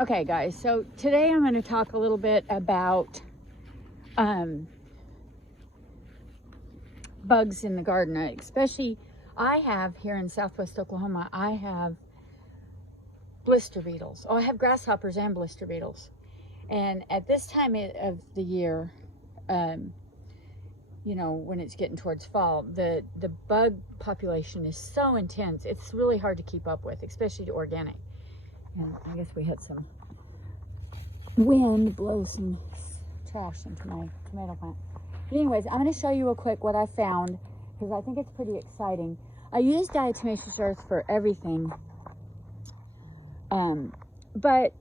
Okay guys, so today I'm going to talk a little bit about bugs in the garden. Especially I have here in Southwest Oklahoma, I have blister beetles. Oh, I have grasshoppers and blister beetles. And at this time of the year, you know, when it's getting towards fall, the bug population is so intense. It's really hard to keep up with, especially to organic. And I guess we had some wind blow some trash into my tomato plant. But anyways, I'm going to show you real quick what I found, because I think it's pretty exciting. I use diatomaceous earth for everything, but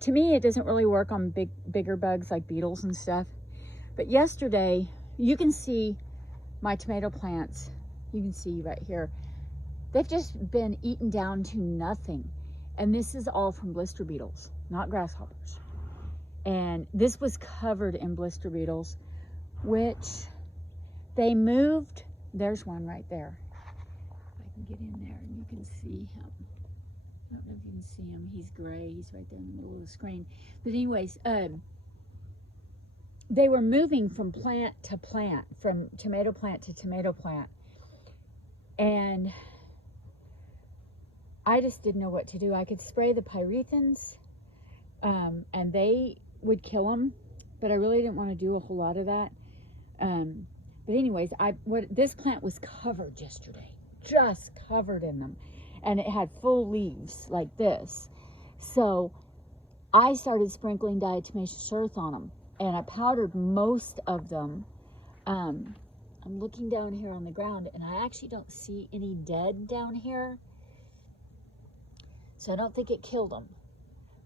to me it doesn't really work on bigger bugs like beetles and stuff. But yesterday, you can see my tomato plants, you can see right here, they've just been eaten down to nothing. And this is all from blister beetles, not grasshoppers. And this was covered in blister beetles, which they moved. There's one right there. If I can get in there and you can see him. I don't know if you can see him. He's gray. He's right there in the middle of the screen. But anyways, they were moving from plant to plant, from tomato plant to tomato plant. And I just didn't know what to do. I could spray the pyrethins, and they would kill them, but I really didn't want to do a whole lot of that. But anyways, this plant was covered yesterday, just covered in them, and it had full leaves like this. So I started sprinkling diatomaceous earth on them, and I powdered most of them. I'm looking down here on the ground, and I actually don't see any dead down here. So I don't think it killed them.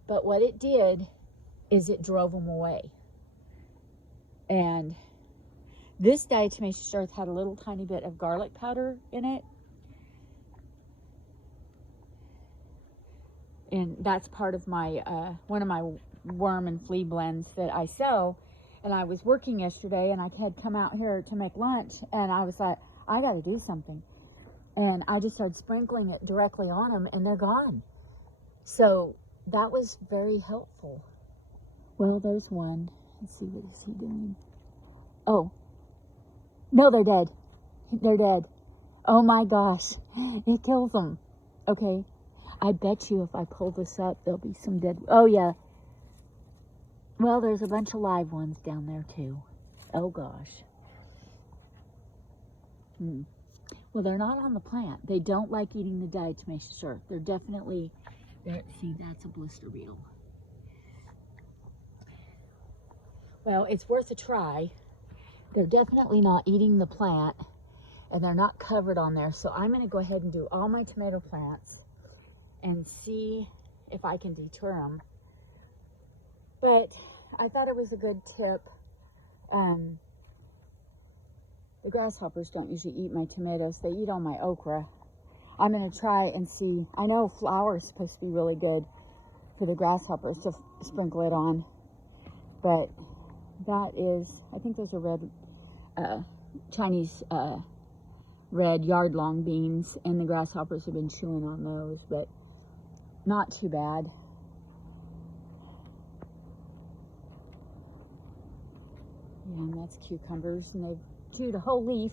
But what it did is it drove them away. And this diatomaceous earth had a little tiny bit of garlic powder in it. And that's part of my, one of my worm and flea blends that I sell. And I was working yesterday, and I had come out here to make lunch, and I was like, I got to do something. And I just started sprinkling it directly on them, and they're gone. So that was very helpful. Well, there's one. Let's see, what is he doing? Oh, no, they're dead. They're dead. Oh my gosh, it kills them. Okay, I bet you if I pull this up, there'll be some dead. Oh yeah. Well, there's a bunch of live ones down there too. Oh gosh. Well, they're not on the plant. They don't like eating the diatomaceous earth. They're definitely there. See, that's a blister beetle. Well, it's worth a try. They're definitely not eating the plant, and they're not covered on there. So I'm going to go ahead and do all my tomato plants and see if I can deter them. But I thought it was a good tip. The grasshoppers don't usually eat my tomatoes. They eat all my okra. I'm going to try and see. I know flour is supposed to be really good for the grasshoppers to sprinkle it on. But that is, I think those are red, Chinese red yard-long beans. And the grasshoppers have been chewing on those, but not too bad. Yeah, and that's cucumbers, and they've chewed a whole leaf.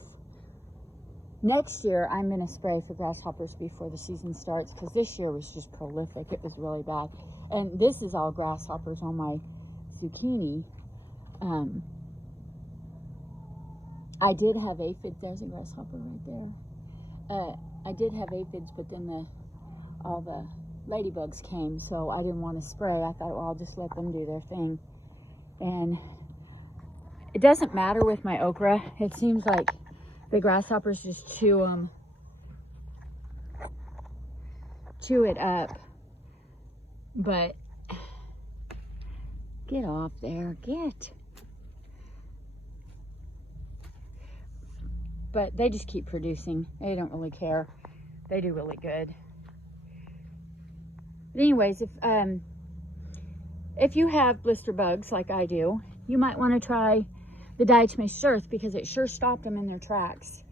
Next year, I'm going to spray for grasshoppers before the season starts, because this year was just prolific. It was really bad. And this is all grasshoppers on my zucchini. I did have aphids. There's a grasshopper right there. I did have aphids, but then all the ladybugs came, so I didn't want to spray. I thought, well, I'll just let them do their thing. And it doesn't matter with my okra. It seems like the grasshoppers just chew it up. But get off there, get. But they just keep producing. They don't really care. They do really good. But anyways, if you have blister bugs like I do, you might want to try the diatomaceous earth, because it sure stopped them in their tracks.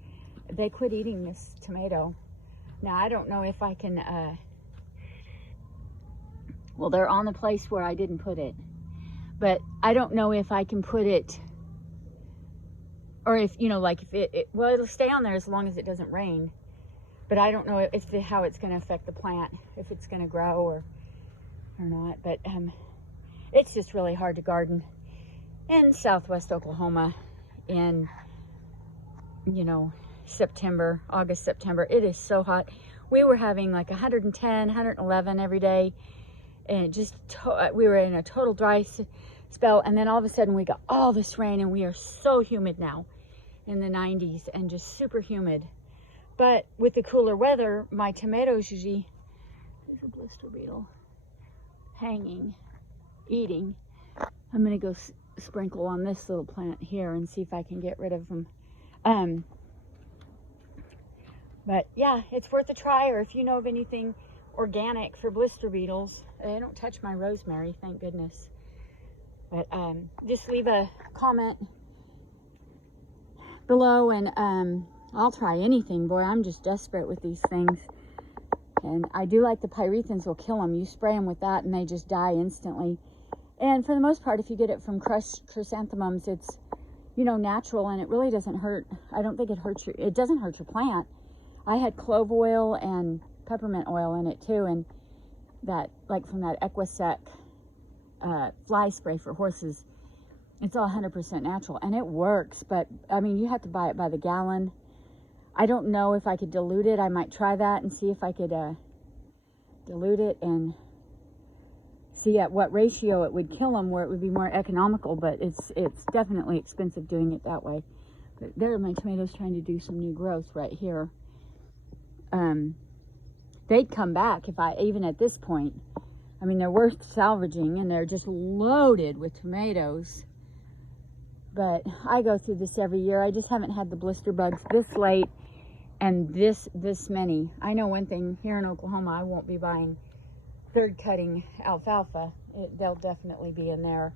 They quit eating this tomato. Now, I don't know if I can Well, they're on the place where I didn't put it. But I don't know if I can put it, or if, you know, like if well, it'll stay on there as long as it doesn't rain. But I don't know how it's going to affect the plant, if it's going to grow or not. But it's just really hard to garden in southwest Oklahoma in, you know, September, August, September. It is so hot. We were having like 110, 111 every day. And just, we were in a total dry spell. And then all of a sudden we got all this rain, and we are so humid now in the 90s and just super humid. But with the cooler weather, my tomatoes usually, there's a blister beetle hanging, eating. I'm gonna go sprinkle on this little plant here and see if I can get rid of them. But yeah, it's worth a try. Or if you know of anything organic for blister beetles, they don't touch my rosemary, thank goodness. But just leave a comment below, and I'll try anything. Boy, I'm just desperate with these things. And I do like the pyrethins will kill them. You spray them with that and they just die instantly. And for the most part, if you get it from crushed chrysanthemums, it's, you know, natural, and it really doesn't hurt. I don't think it hurts it doesn't hurt your plant. I had clove oil and peppermint oil in it too, and that, like from that Equisec fly spray for horses. It's all 100% natural, and it works. But I mean, you have to buy it by the gallon. I don't know if I could dilute it. I might try that and see if I could dilute it and see at what ratio it would kill them, where it would be more economical. But it's definitely expensive doing it that way. But there are my tomatoes trying to do some new growth right here. They'd come back if even at this point. I mean, they're worth salvaging, and they're just loaded with tomatoes. But I go through this every year. I just haven't had the blister bugs this late and this many. I know one thing, here in Oklahoma, I won't be buying third cutting alfalfa. They'll definitely be in there,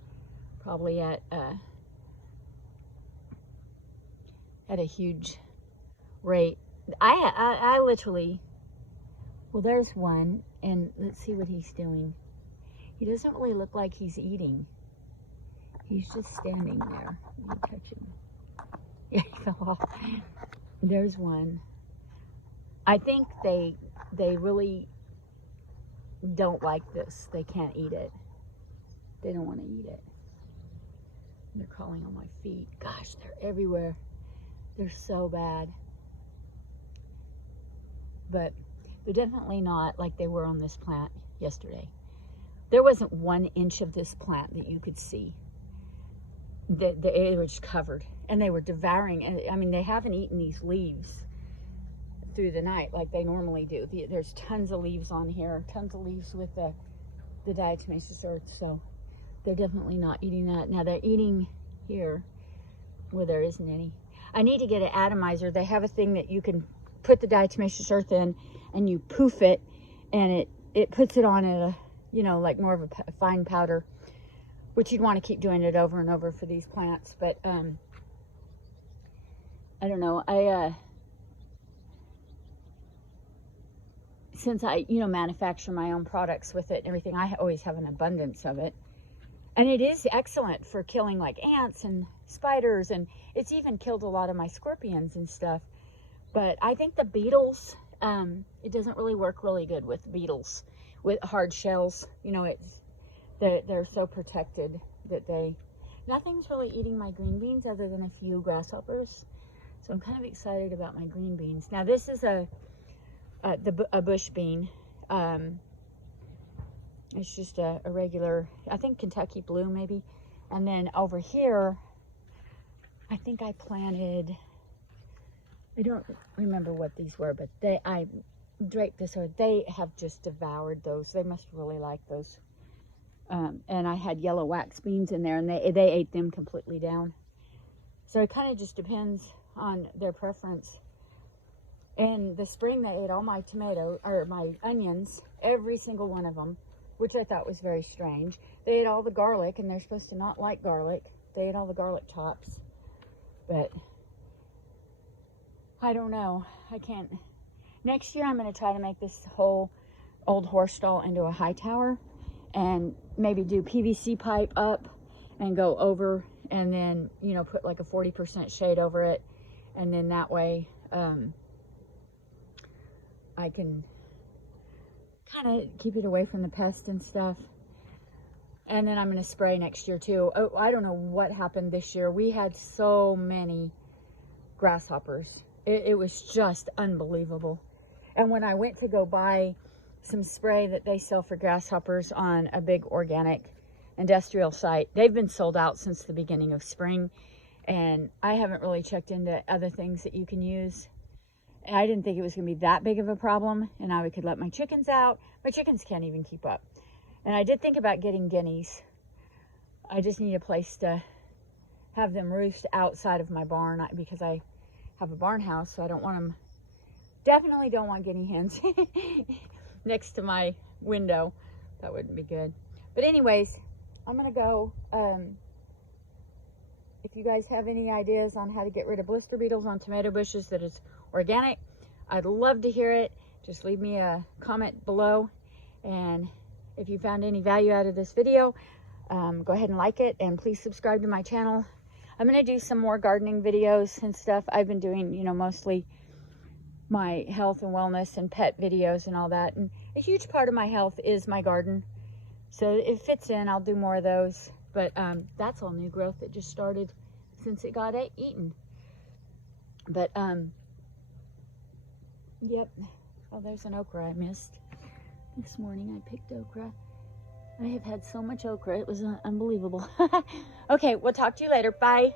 probably at a huge rate. I literally, well, there's one, and let's see what he's doing. He doesn't really look like he's eating. He's just standing there. Let me touch him. Yeah, he fell off. There's one. I think they really don't like this. They can't eat it. They don't want to eat it. They're crawling on my feet. Gosh, they're everywhere. They're so bad. But they're definitely not like they were on this plant yesterday. There wasn't 1 inch of this plant that you could see. They were just covered, and they were devouring. And I mean, they haven't eaten these leaves through the night like they normally do. There's tons of leaves on here, tons of leaves with the diatomaceous earth, so they're definitely not eating that. Now they're eating here where there isn't any. I need to get an atomizer. They have a thing that you can put the diatomaceous earth in, and you poof it, and it puts it on a, you know, like more of a fine powder, which you'd want to keep doing it over and over for these plants. But I don't know. Since I, you know, manufacture my own products with it and everything, I always have an abundance of it. And it is excellent for killing like ants and spiders, and it's even killed a lot of my scorpions and stuff. But I think the beetles, it doesn't really work really good with beetles with hard shells. You know, they're so protected that nothing's really eating my green beans other than a few grasshoppers. So I'm kind of excited about my green beans. Now this is a bush bean. It's just a regular, I think Kentucky blue maybe. And then over here, I think I planted, I don't remember what these were, but I draped this over. They have just devoured those. They must really like those. And I had yellow wax beans in there, and they ate them completely down. So it kind of just depends on their preference. In the spring, they ate all my my onions, every single one of them, which I thought was very strange. They ate all the garlic, and they're supposed to not like garlic. They ate all the garlic tops. But I don't know. I can't. Next year, I'm going to try to make this whole old horse stall into a high tower. and maybe do PVC pipe up and go over, and then, you know, put like a 40% shade over it. And then that way, I can kind of keep it away from the pests and stuff. And then I'm going to spray next year too. Oh, I don't know what happened this year. We had so many grasshoppers. It was just unbelievable. And when I went to go buy some spray that they sell for grasshoppers on a big organic industrial site, they've been sold out since the beginning of spring. And I haven't really checked into other things that you can use. And I didn't think it was going to be that big of a problem. And I could let my chickens out. My chickens can't even keep up. And I did think about getting guineas. I just need a place to have them roost outside of my barn, because I have a barn house, so I don't want them. Definitely don't want guinea hens next to my window. That wouldn't be good. But anyways, I'm going to go. If you guys have any ideas on how to get rid of blister beetles on tomato bushes that is organic, I'd love to hear it. Just leave me a comment below. And if you found any value out of this video, go ahead and like it, and please subscribe to my channel. I'm going to do some more gardening videos and stuff. I've been doing, you know, mostly my health and wellness and pet videos and all that. And a huge part of my health is my garden. So it fits in. I'll do more of those. But that's all new growth that just started since it got eaten. But, yep. Oh, there's an okra I missed. This morning I picked okra. I have had so much okra. It was unbelievable. Okay, we'll talk to you later. Bye.